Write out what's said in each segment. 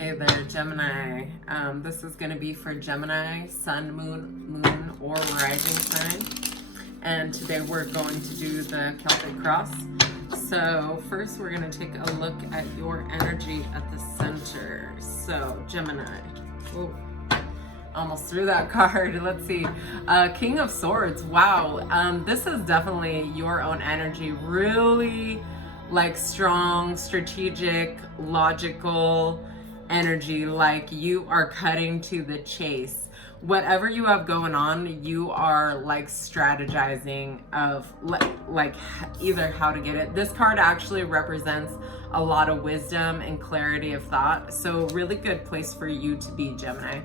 Hey there, Gemini. This is going to be for Gemini, Sun, Moon, or Rising sign. And today we're going to do the Celtic Cross. So first we're going to take a look at your energy at the center. So Gemini. Whoa. Almost threw that card. Let's see. King of Swords. Wow. This is definitely your own energy. Really like strong, strategic, logical energy. Like you are cutting to the chase. Whatever you have going on, you are like strategizing of like either how to get it. This card actually represents a lot of wisdom and clarity of thought. So really good place for you to be, Gemini.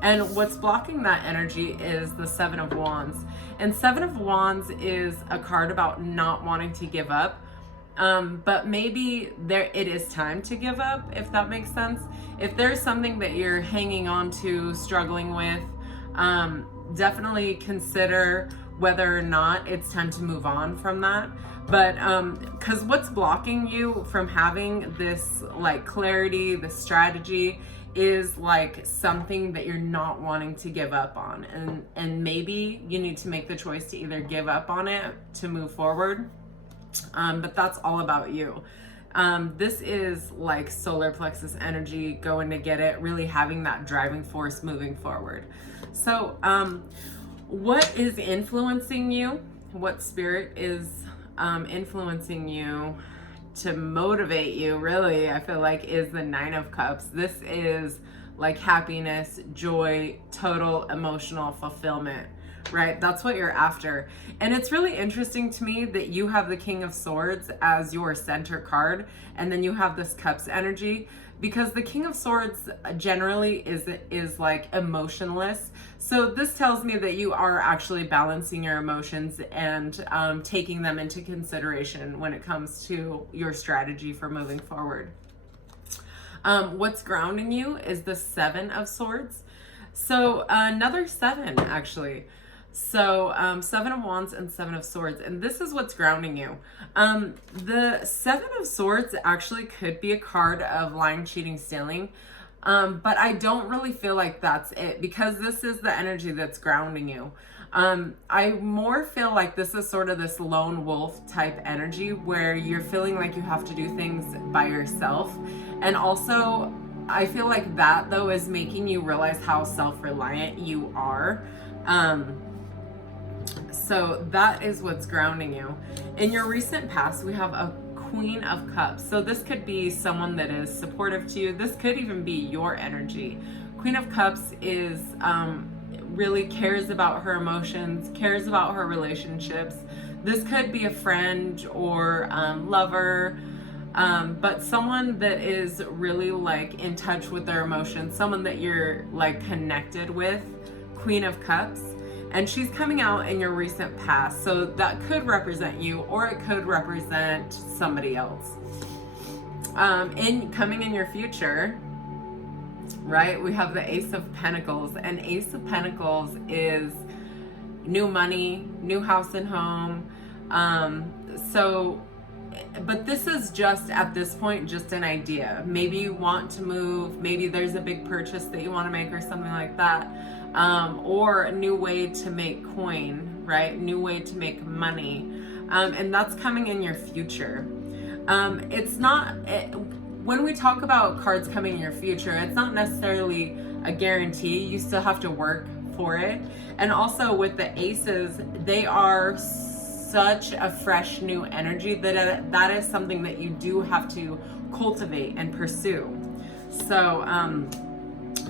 And what's blocking that energy is the Seven of Wands. And Seven of Wands is a card about not wanting to give up. But maybe it is time to give up, if that makes sense. If there's something that you're hanging on to, struggling with, definitely consider whether or not it's time to move on from that. But because what's blocking you from having this like clarity, this strategy, is like something that you're not wanting to give up on, and maybe you need to make the choice to either give up on it to move forward. But that's all about you. This is like solar plexus energy, going to get it, really having that driving force moving forward. So what is influencing you? What spirit is influencing you to motivate you, really, I feel like, is the Nine of Cups. This is like happiness, joy, total emotional fulfillment, right? That's what you're after. And it's really interesting to me that you have the King of Swords as your center card, and then you have this Cups energy, because the King of Swords generally is like emotionless. So this tells me that you are actually balancing your emotions and taking them into consideration when it comes to your strategy for moving forward. What's grounding you is the Seven of Swords. So another seven, actually. So Seven of Wands and Seven of Swords, and this is what's grounding you. The Seven of Swords actually could be a card of lying, cheating, stealing, but I don't really feel like that's it, because this is the energy that's grounding you. I more feel like this is sort of this lone wolf type energy where you're feeling like you have to do things by yourself, and also I feel like that though is making you realize how self-reliant you are. So that is what's grounding you. In your recent past, we have a Queen of Cups. So this could be someone that is supportive to you. This could even be your energy. Queen of Cups is really cares about her emotions, cares about her relationships. This could be a friend or lover, but someone that is really like in touch with their emotions, someone that you're like connected with. Queen of Cups. And she's coming out in your recent past. So that could represent you, or it could represent somebody else. Coming in your future, right, we have the Ace of Pentacles. And Ace of Pentacles is new money, new house and home. But this is just, at this point, just an idea. Maybe you want to move, maybe there's a big purchase that you want to make or something like that. Or a new way to make coin, right? New way to make money. And that's coming in your future. When we talk about cards coming in your future, it's not necessarily a guarantee. You still have to work for it. And also with the aces, they are such a fresh new energy that is something that you do have to cultivate and pursue. So,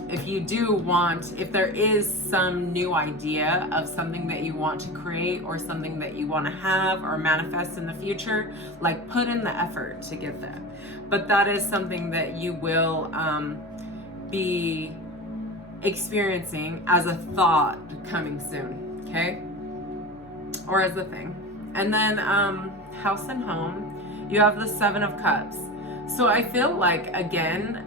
if there is some new idea of something that you want to create or something that you want to have or manifest in the future, like put in the effort to get that. But that is something that you will be experiencing as a thought coming soon, okay? Or as a thing. And then house and home, you have the Seven of Cups. So I feel like, again,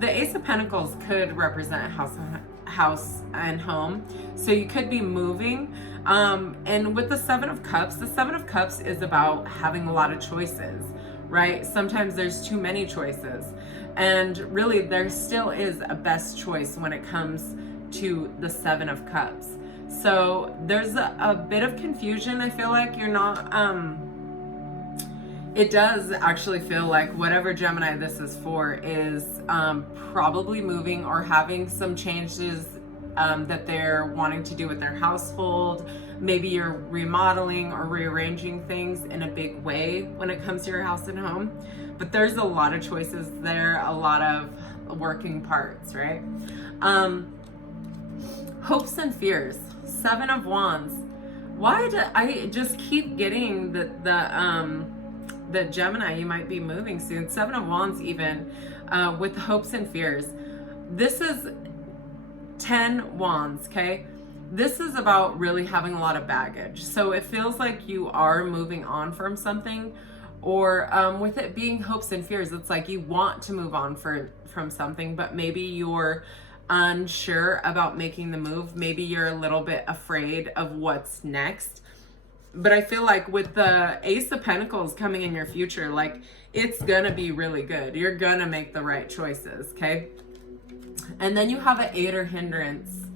the Ace of Pentacles could represent house and home. So you could be moving. And with the Seven of Cups is about having a lot of choices, right? Sometimes there's too many choices. And really, there still is a best choice when it comes to the Seven of Cups. So there's a bit of confusion. I feel like you're not, it does actually feel like whatever Gemini this is for is probably moving or having some changes that they're wanting to do with their household. Maybe you're remodeling or rearranging things in a big way when it comes to your house and home. But there's a lot of choices there, a lot of working parts, right? Hopes and fears. Seven of Wands. Why do I just keep getting the Gemini, you might be moving soon. Seven of Wands even, with hopes and fears. This is 10 Wands, okay? This is about really having a lot of baggage. So it feels like you are moving on from something, or with it being hopes and fears, it's like you want to move on from something, but maybe you're unsure about making the move. Maybe you're a little bit afraid of what's next. But I feel like with the Ace of Pentacles coming in your future, like it's gonna be really good. You're gonna make the right choices, okay? And then you have an 8 or hindrance.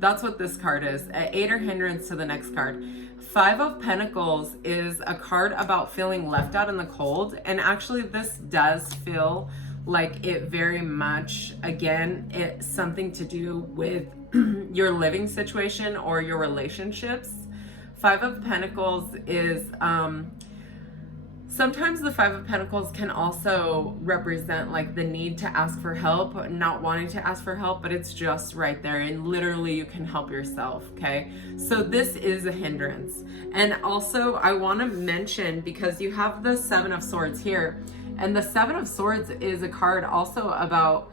That's what this card is, an 8 or hindrance to the next card. 5 of Pentacles is a card about feeling left out in the cold. And actually this does feel like it very much, again, it's something to do with your living situation or your relationships. 5 of Pentacles is, sometimes the 5 of Pentacles can also represent like the need to ask for help, not wanting to ask for help, but it's just right there and literally you can help yourself, okay? So this is a hindrance. And also I want to mention, because you have the 7 of Swords here, and the 7 of Swords is a card also about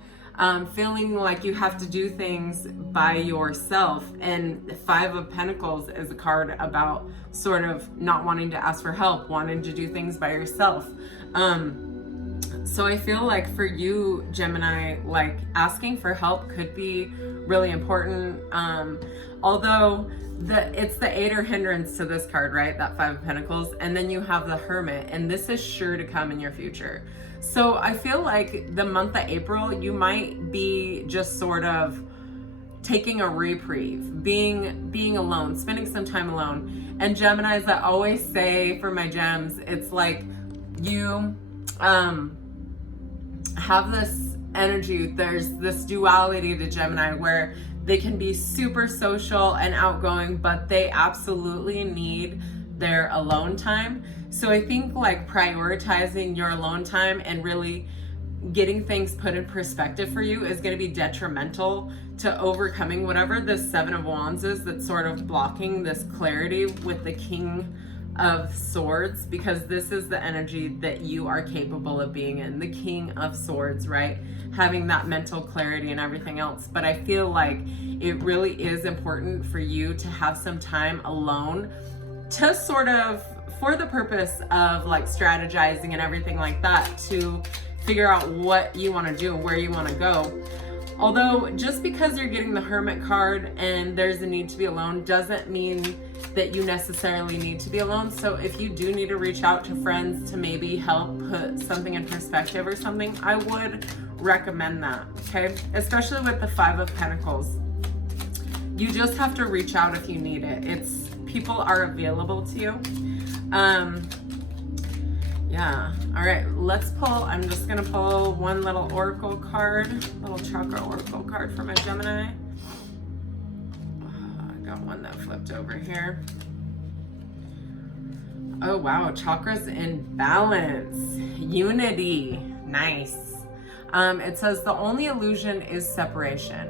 feeling like you have to do things by yourself. And the 5 of Pentacles is a card about sort of not wanting to ask for help, wanting to do things by yourself. So I feel like for you, Gemini, like asking for help could be really important. Although it's the 8 or hindrance to this card, right? That 5 of Pentacles. And then you have the Hermit, and this is sure to come in your future. So I feel like the month of April, you might be just sort of taking a reprieve, being alone, spending some time alone. And Geminis, that always say for my gems, it's like you have this energy, there's this duality to Gemini where they can be super social and outgoing, but they absolutely need their alone time. So I think like prioritizing your alone time and really getting things put in perspective for you is going to be detrimental to overcoming whatever this 7 of Wands is that's sort of blocking this clarity with the King of Swords, because this is the energy that you are capable of being in, the King of Swords, right? Having that mental clarity and everything else. But I feel like it really is important for you to have some time alone to sort of, for the purpose of like strategizing and everything like that, to figure out what you want to do and where you want to go. Although just because you're getting the Hermit card and there's a need to be alone doesn't mean that you necessarily need to be alone. So if you do need to reach out to friends to maybe help put something in perspective or something, I would recommend that, okay? Especially with the 5 of Pentacles. You just have to reach out if you need it. People are available to you. Yeah, all right, let's pull. I'm just gonna pull one little oracle card, little chakra oracle card for my Gemini. I got one that flipped over here. Oh wow, chakras in balance, unity, nice. It says the only illusion is separation.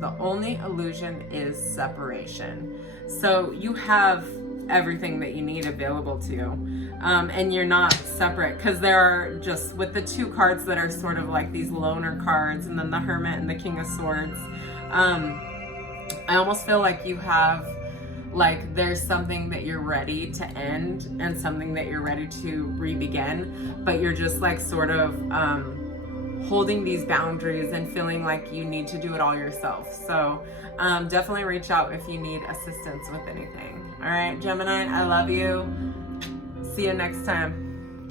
The only illusion is separation. So you have everything that you need available to you, and you're not separate, because there are just, with the 2 cards that are sort of like these loner cards, and then the Hermit and the King of Swords, I almost feel like you have, like there's something that you're ready to end and something that you're ready to re-begin, but you're just like sort of holding these boundaries and feeling like you need to do it all yourself. So definitely reach out if you need assistance with anything. All right, Gemini, I love you. See you next time.